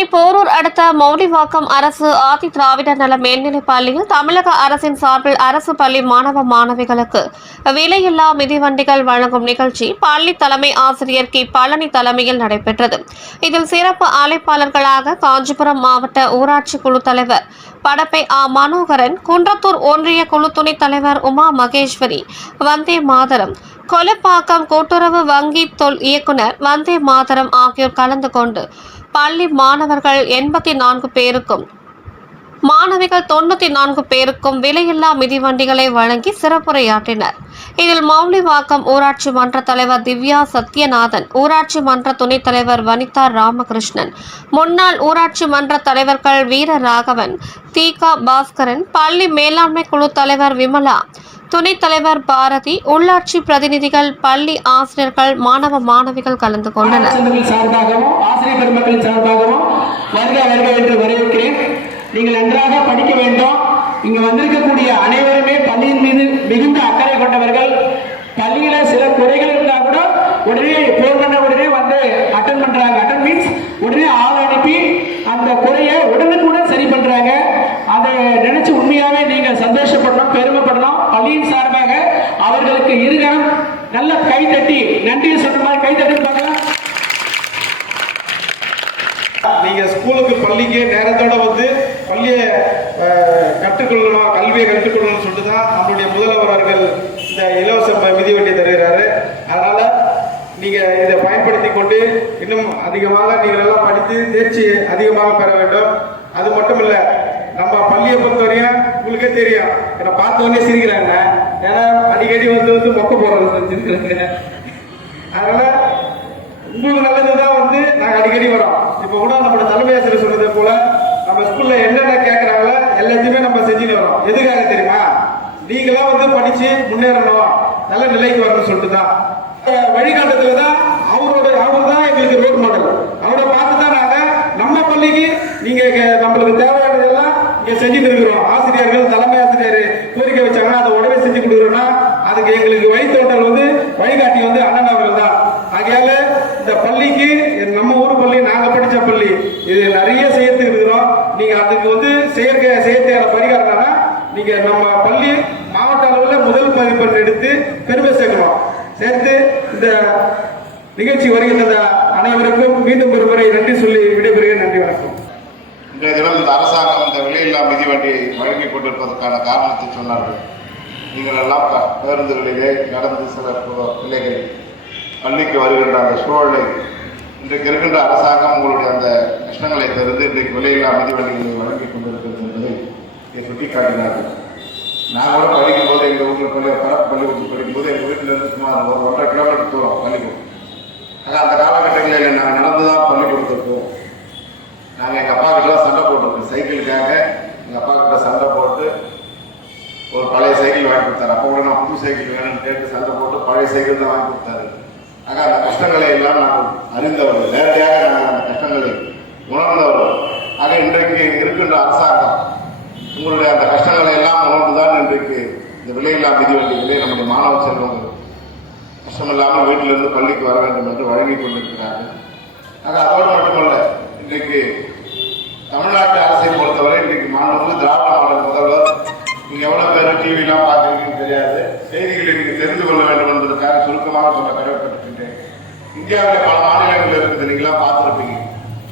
சென்னை போரூர் அடுத்த மௌலிவாக்கம் அரசு ஆதி திராவிடர் நல மேல்நிலைப் பள்ளியில் தமிழக அரசின் சார்பில் அரசு பள்ளி மாணவ மாணவிகளுக்கு விலையில்லா மிதிவண்டிகள் வழங்கும் நிகழ்ச்சி பள்ளி தலைமை ஆசிரியர் கி பழனி தலைமையில் நடைபெற்றது. இதில் சிறப்பு அழைப்பாளர்களாக காஞ்சிபுரம் மாவட்ட ஊராட்சி குழு தலைவர் படப்பை மனோகரன், குன்றத்தூர் ஒன்றிய குழு துணைத் தலைவர் உமா மகேஸ்வரி, வந்தே மாதரம், கொலப்பாக்கம் கூட்டுறவு வங்கி இயக்குனர் வந்தே மாதரம் ஆகியோர் கலந்து கொண்டு பள்ளி மாணவர்கள் 84 பேருக்கும் மாணவிகள் 94 பேருக்கும் விலையில்லா மிதிவண்டிகளை வழங்கி சிறப்புரையாற்றினர். இதில் மௌலிவாக்கம் ஊராட்சி மன்ற தலைவர் திவ்யா சத்யநாதன், ஊராட்சி மன்ற துணைத் தலைவர் வனிதா ராமகிருஷ்ணன், முன்னாள் ஊராட்சி மன்ற தலைவர்கள் வீரராகவன், தீகா பாஸ்கரன், பள்ளி மேலாண்மை குழு தலைவர் விமலா, துணைத் தலைவர் பாரதி, உள்ளாட்சி பிரதிநிதிகள், பள்ளி ஆசிரியர்கள், மாணவ மாணவிகள் கலந்து கொண்டனர். நீங்கள் நன்றாக படிக்க வேண்டும். இங்கு வந்திருக்கக்கூடிய அனைவருமே பள்ளியின் மீது மிகுந்த அக்கறை கொண்டவர்கள். பள்ளியில சில குறைகள் இருந்தா கூட உடனே போன் பண்ண உடனே வந்து அட்டன் பண்றாங்க. அட்டன் மீன்ஸ் உடனே ஆள் அனுப்பி அந்த குறையை உடனுக்குடன் சரி பண்றாங்க. அதை நினைச்சு உண்மையாவே நீங்க சந்தோஷப்படணும், பெருமைப்படணும். பள்ளியின் சார்பாக அவர்களுக்கு இருகரம் நல்ல கை தட்டி நன்றியை சொன்ன மாதிரி கை தட்டி பார்க்கலாம். நீங்க ஸ்கூலுக்கு பள்ளிக்கு நேரத்தோட வந்து பள்ளியை கற்றுக்கொள்ளணும், கல்வியை கற்றுக்கொள்ளணும்னு சொல்லிட்டு தான் நம்மளுடைய முதல்வர் அவர்கள் இந்த இலவச மிதிவண்டி தருகிறாரு. அதனால நீங்க இதை பயன்படுத்தி கொண்டு இன்னும் அதிகமாக நீங்கள் எல்லாம் படித்து தேர்ச்சி அதிகமாக பெற வேண்டும். அது மட்டும் இல்ல, நம்ம பள்ளியை பொறுத்தவரையும் உங்களுக்கே தெரியும், என்னை பார்த்த உடனே சிரிக்கிறாங்க. ஏன்னா அடிக்கடி வந்து மொக்க போடுறது. அதனால உங்களுக்கு நல்லதுதான் வந்து நாங்க அடிக்கடி வரோம். இப்ப கூட நம்மளோட தலைமை ஆசிரியர் சொன்னது போல நம்ம ஸ்கூல்ல என்னென்ன கேட்கறாங்களோ எல்லாத்தையுமே நம்ம செஞ்சுட்டு வரோம். எதுக்காக தெரியுமா? நீங்களா வந்து படிச்சு முன்னேறணும், நல்ல நிலைக்கு வரணும்னு சொல்லிட்டு தான். வழிகாட்டத்துலதான் அவர் தான் எங்களுக்கு ரோல் மாடல். அவரை பார்த்து தான் நாங்க நம்ம பள்ளிக்கு நீங்க நம்மளுக்கு தேவையானதெல்லாம் இங்க செஞ்சுட்டு இருக்கிறோம். ஆசிரியர்கள், தலைமை ஆசிரியர் கோரிக்கை வச்சாங்கன்னா அதை உடனே செஞ்சு கொடுக்குறோம்னா அதுக்கு எங்களுக்கு வழித்தோட்டல் வந்து வழிகாட்டி வந்து அண்ணன் அவர்கள் தான். ஆகையால இந்த பள்ளிக்கு நம்ம ஊர் பள்ளி, நாங்க படிச்ச பள்ளி, இது நிறைய செய்யறதுக்கு இருக்கிறோம். நீங்க அதுக்கு வந்து செயற்கையான பரிகாரம்னா நீங்க நம்ம பள்ளி மாவட்ட அளவில் முதல் மதிப்பெண் எடுத்து பெருமை சேர்க்கணும். சேர்த்து இந்த நிகழ்ச்சி வருகின்ற அனைவருக்கும் மீண்டும் ஒருமுறை நன்றி சொல்லி விடைபெறுகிறேன். நன்றி, வணக்கம். இன்றைய தினம் இந்த அரசாங்கம் இந்த விலையில்லா மிதிவண்டியை வழங்கிக் கொண்டிருப்பதற்கான காரணத்தை சொன்னார்கள். நீங்கள் எல்லாம் பேருந்துகளிலே நடந்து சில பிள்ளைகள் பள்ளிக்கு வருகின்ற அந்த சூழலை இன்றைக்கு இருக்கின்ற அரசாங்கம் உங்களுடைய அந்த கஷ்டங்களை தெரிந்து இன்றைக்கு விலையில்லா மிதிவண்டிகளை வழங்கிக் கொண்டிருக்கிறது என்பதை சுட்டிக்காட்டினார்கள். நான் கூட படிக்கும் போது எங்கள் ஊரில் பள்ளிக்கூடத்தில் படிக்கும்போது எங்கள் வீட்டிலிருந்து சுமார் ஒரு 1.5 கிலோமீட்டர் தூரம் பள்ளிக்கூடம். அந்த காலகட்டங்களில் நாங்கள் நடந்துதான் பள்ளிக்கூடத்துக்கு போவோம். நாங்கள் எங்கள் அப்பா கிட்ட சண்டை போட்டிருக்கோம். சைக்கிளுக்காக எங்கள் அப்பா கிட்ட சண்டை போட்டு ஒரு பழைய சைக்கிள் வாங்கி கொடுத்தாரு. அப்போ கூட நான் புது சைக்கிள் வேணும்னு கேட்டு சண்டை போட்டு பழைய சைக்கிள் தான் வாங்கி கொடுத்தாரு. ஆக அந்த கஷ்டங்களை எல்லாம் நாங்கள் அறிந்தவர்கள், நேரடியாக நாங்கள் அந்த கஷ்டங்களை உணர்ந்தவர்கள். ஆக இன்றைக்கு இருக்கின்ற அரசாங்கம் உங்களுடைய அந்த கஷ்டங்களை எல்லாம் உணர்ந்துதான் இன்றைக்கு இந்த விலையில்லா மிதிவண்டிகளே நம்முடைய மாணவ செல்வங்கள் கஷ்டமில்லாமல் வீட்டிலிருந்து பள்ளிக்கு வர வேண்டும் என்று வழங்கிக் கொண்டிருக்கிறார்கள். ஆக அதோடு மட்டுமல்ல, இன்றைக்கு தமிழ்நாட்டு அரசை பொறுத்தவரை இன்றைக்கு மாணவர்கள் திராவிட மாடல் முதல்வர், நீங்க எவ்வளவு பேர் டிவிலாம் பார்த்துருக்கீங்கன்னு தெரியாது, செய்திகளை நீங்க தெரிந்து கொள்ள வேண்டும் என்பதற்காக சுருக்கமாக சொல்ல கடமைப்பட்டிருக்கின்றேன். இந்தியாவில் பல மாநிலங்கள் இருக்குது, நீங்களாம் பார்த்துருப்பீங்க.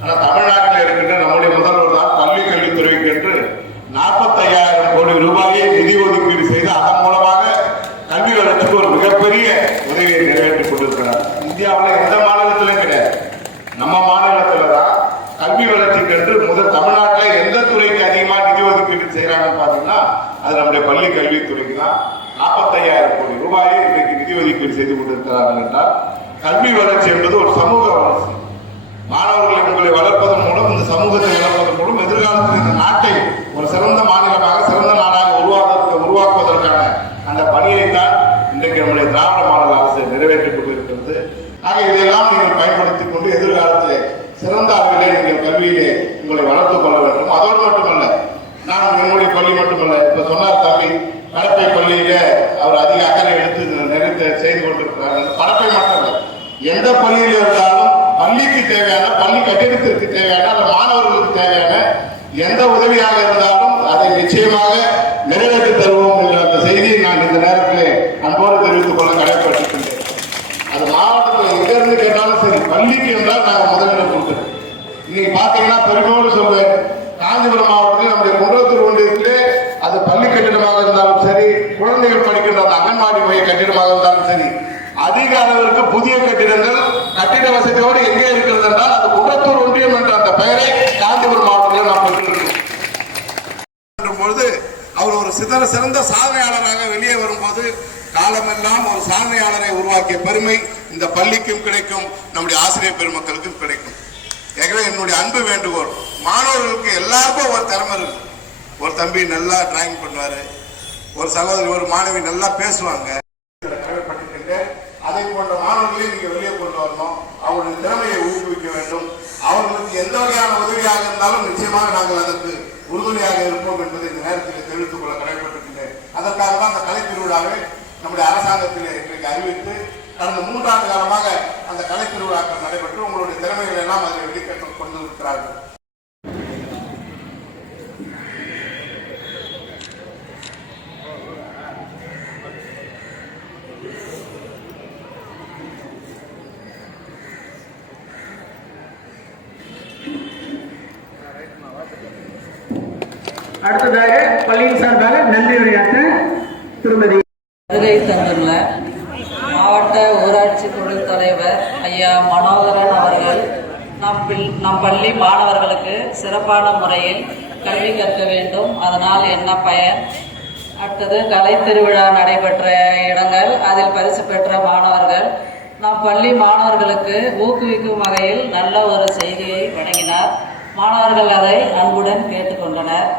ஆனால் தமிழ்நாட்டில் இருக்கின்ற நம்முடைய முதல்வர் தான் பள்ளி கல்வித்துறைக்கு என்று 45,000 கோடி ரூபாயை நிதி ஒதுக்கீடு செய்து அதன் மூலமாக கல்வி வளர்ச்சிக்கு ஒரு மிகப்பெரிய உதவியை நிறைவேற்றிக் கொண்டிருக்கிறார். இந்தியாவில் எந்த மாநிலத்திலும் கிடையாது. நம்ம மாநிலத்தில் தான் கல்வி வளர்ச்சிக்கு என்று தமிழ்நாட்டில் எந்த துறைக்கு அதிகமாக நிதி ஒதுக்கீடு செய்யறாங்கன்னு பாத்தீங்கன்னா அது நம்முடைய பள்ளி கல்வித்துறைக்கு தான் 45,000 கோடி ரூபாயை இன்றைக்கு நிதி ஒதுக்கீடு செய்து கொண்டிருக்கிறார்கள் என்றால் கல்வி வளர்ச்சி என்பது ஒரு சமூக வளர்ச்சி. மாணவர்களை உங்களை வளர்ப்பதன் மூலம், இந்த சமூகத்தை வளர்ப்பதன் மூலம் எதிர்காலத்தில் இந்த நாட்டை ஒரு சிறந்த மாநிலமாக, சிறந்த நாடாக உருவாக்குவதற்கான அந்த பணியை தான் இன்றைக்கு நம்முடைய திராவிட மாடல் அரசு நிறைவேற்றிக் கொண்டிருக்கிறது. ஆக இதையெல்லாம் நீங்கள் பயன்படுத்திக் கொண்டு எதிர்காலத்தில் சிறந்த அளவிலே நீங்கள் கல்வியிலே உங்களை வளர்த்துக் கொள்ள வேண்டும். அதோடு மட்டுமல்ல, நான் என்னுடைய பள்ளி மட்டுமல்ல, இப்ப சொன்னார் தம்பி, படப்பை பள்ளியில அவர் அதிக அக்கறை எடுத்து நிறைய செய்து கொண்டிருக்கிறார். படப்பை மட்டுமல்ல, எந்த பள்ளியில் இருந்தாலும் பள்ளிக்கு தேவையான, பள்ளி கட்டிடத்திற்கு தேவையான, அந்த மாணவர்களுக்கு தேவையான எந்த உதவியாக இருந்தாலும் அதை நிச்சயமாக நிறைவேற்றி தருவோம் என்ற அந்த செய்தியை நான் இந்த நேரத்தில் அன்போடு தெரிவித்துக் கொள்ள கடமைப்பட்டிருக்கின்றேன். அது மாவட்டத்தில் எங்க இருந்து கேட்டாலும் சரி, பள்ளிக்கு என்றால் நாங்கள் முதலிடம் கொடுக்கிறோம். இன்னைக்கு பாத்தீங்கன்னா பெருமையோடு சொல்வேன், காஞ்சிபுரம் மாவட்டத்தில் நம்முடைய குன்றத்தூர் ஒன்றியத்திலே அது பள்ளி கட்டிடமாக இருந்தாலும் சரி, குழந்தைகள் படிக்கின்ற அந்த அங்கன்வாடி மைய கட்டிடமாக இருந்தாலும் சரி, அதிக அளவிற்கு புதிய கட்டிடங்கள் கட்டிட வசதியோடு எங்கே இருக்கிறது என்றால் அது குன்றத்தூர் ஒன்றியம் என்ற அந்த பெயரை காஞ்சிபுரம் மாவட்டத்தில் நாம் பெற்றிருக்கிறோம். பொழுது அவர் ஒரு சிறந்த சாதனையாளராக வெளியே வரும்போது காலமெல்லாம் ஒரு சாதனையாளரை உருவாக்கிய பெருமை இந்த பள்ளிக்கும் கிடைக்கும், நம்முடைய ஆசிரியர் பெருமக்களுக்கும் கிடைக்கும். எனவே என்னுடைய அன்பு வேண்டுகோள், மாணவர்களுக்கு எல்லாருக்கும் ஒரு திறமை இருக்கு. ஒரு தம்பி நல்லா டிராயிங் பண்ணுவாரு, ஒரு சகோதரி ஒரு மாணவி நல்லா பேசுவாங்க. அதை போன்ற மாணவர்களையும் நீங்க வெளியே கொண்டு வரணும், அவருடைய திறமையை ஊக்குவிக்க வேண்டும். அவர்களுக்கு எந்த வகையான உதவியாக இருந்தாலும் நிச்சயமாக நாங்கள் அதற்கு உறுதுணையாக இருப்போம் என்பதை இந்த நேரத்தில் தெரிவித்துக் கொள்ள கடமைப்பட்டிருக்கின்றேன். அதற்காக தான் அந்த கலை திருவிழாவை நம்முடைய அரசாங்கத்தில் இன்றைக்கு அறிவித்து கடந்த 3 ஆண்டு காலமாக அந்த கலை திருவிழாக்கள் நடைபெற்று உங்களுடைய திறமைகள் எல்லாம் அதில் வெளிக்கட்டு கொண்டு இருக்கிறார்கள். அடுத்ததாக பள்ளியின் சார்பாக நன்றி உரையாற்ற திருமதி வருகை தந்துள்ள மாவட்ட ஊராட்சி குழு தலைவர் ஐயா மனோகரன் அவர்கள் நம் பள்ளி மாணவர்களுக்கு சிறப்பான முறையில் கல்வி கற்க வேண்டும், அதனால் என்ன பயன், அடுத்தது கலை திருவிழா நடைபெற்ற இடங்கள், அதில் பரிசு பெற்ற மாணவர்கள் நம் பள்ளி மாணவர்களுக்கு ஊக்குவிக்கும் வகையில் நல்ல ஒரு செய்தியை வழங்கினார். மாணவர்கள் அதை அன்புடன் கேட்டுக்கொண்டனர்.